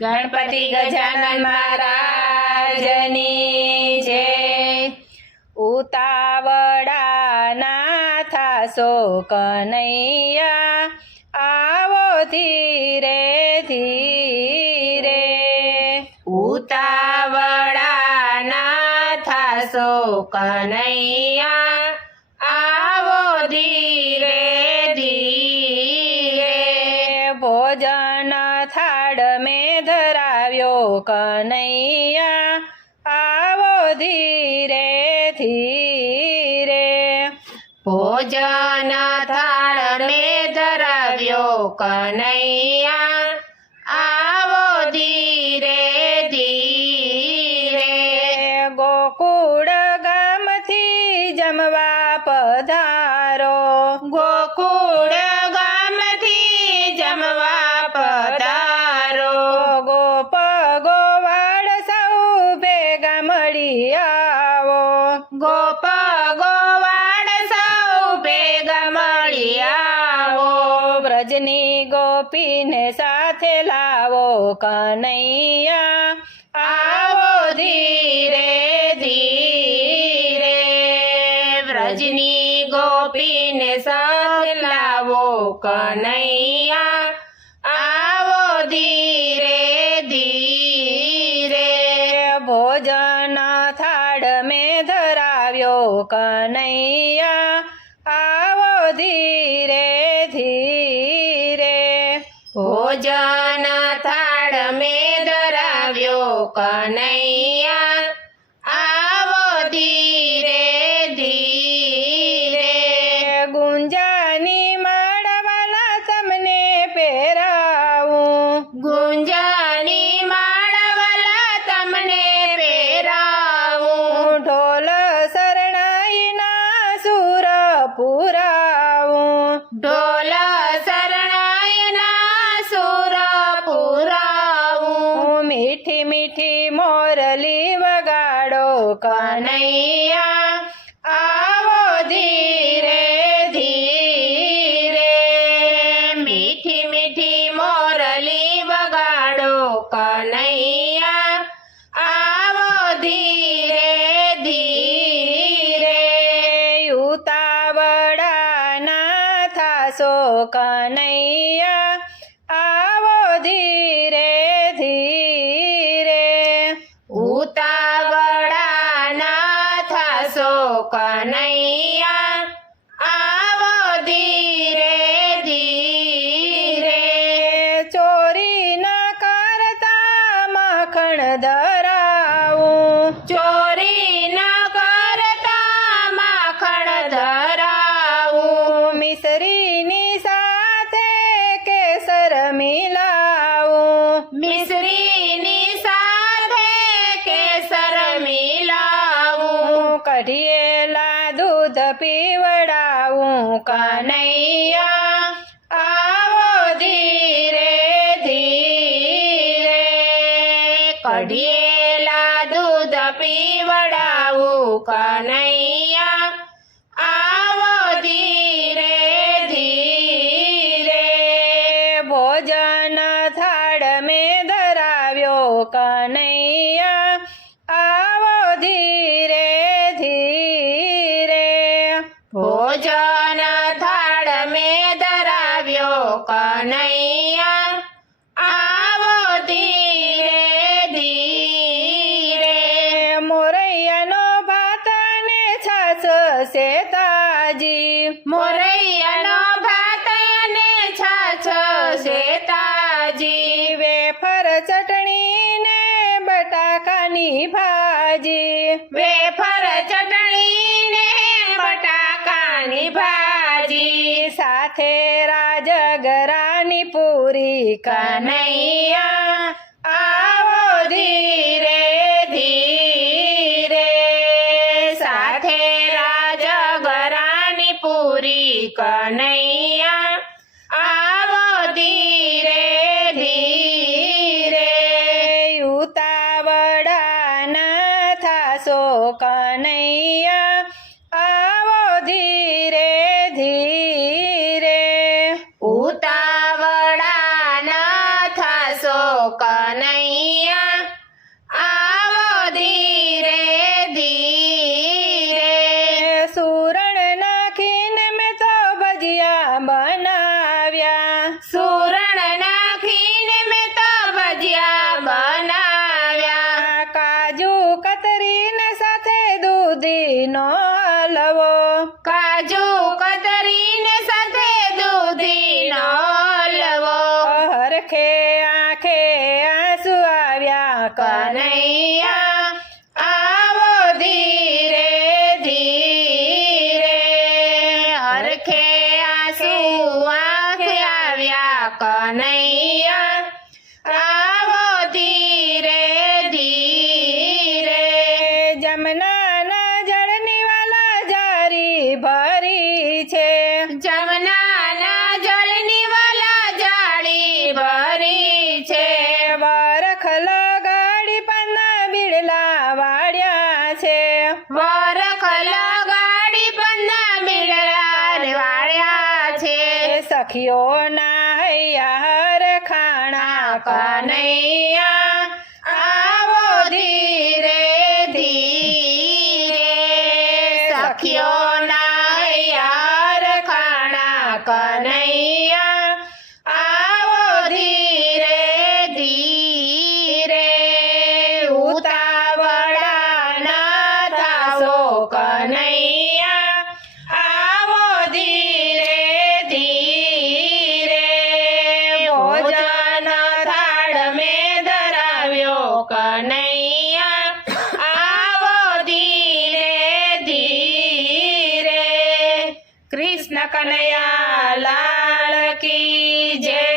ગણપતિ ગજાનન મહારાજની જે ઉતાવળાના થાસો કનૈયા આવો ધીરે ધીરે ઉતાવળાના થાસો કનૈયા આવો ધીરે ધીરે ભોજન થાળ ઓ કનૈયા આવો ધીરે ધીરે પોજા નાથારમે ધરવ્યો કનૈયા આવો ધીરે ધીરે ગોકુળ ગામથી જમવા પધારો ગોકુળ ગોપ ગોવાળ સૌ ભેગા મળી આવો વ્રજની ગોપીને સાથે લાવો કનૈયા આવો ધીરે ધીરે વ્રજની ગોપીને સાથે લાવો કનૈયા આવો ધીરે ધીરે ભોજન कनैया कन्हैया आओ धीरे धीरे जाना थाड़ में धराव्यो कन्हैया આસો કનૈયા આવો ધીરે ધીરે ઉતાવળા ના થાસો કનૈયા कहूँ कन्हैया आओ धीरे धीरे कढ़िएला दूध पी पीवड़ाऊ कन्हैया आओ धीरे धीरे भोजन थाड़ में धराव्यो कन्हैया आओ धीरे धीरे भोजन કનૈયા આવો ધીરે ધીરે મોરૈયાનો ભાત ને છાસ શેતાજી મોરૈયાનો ભાત ને છાસ શેતાજી વેફર ચટણી ને બટાકાની ભાજી खेरा जगरानी पूरी कन्हैया आओ धीरे धीरे साथेरा जगरानी पूरी कन्हैया आओ धीरे धीरे उतावड़ा न था सो कन्हैया ખે આંખે આંસુ આવ્યા કનૈયા આવો ધીરે ધીરે હરખે આંસુ આંખે આવ્યા કનૈયા આવો ધીરે ધીરે જમનાના જળની વાલા જારી ભરી છે ના હૈયાર ખાણા કનૈયા આવો ધીરે ધીરે સખીઓ ના હૈયાર ખાણા કનૈયા કનૈયા લાલ કી જય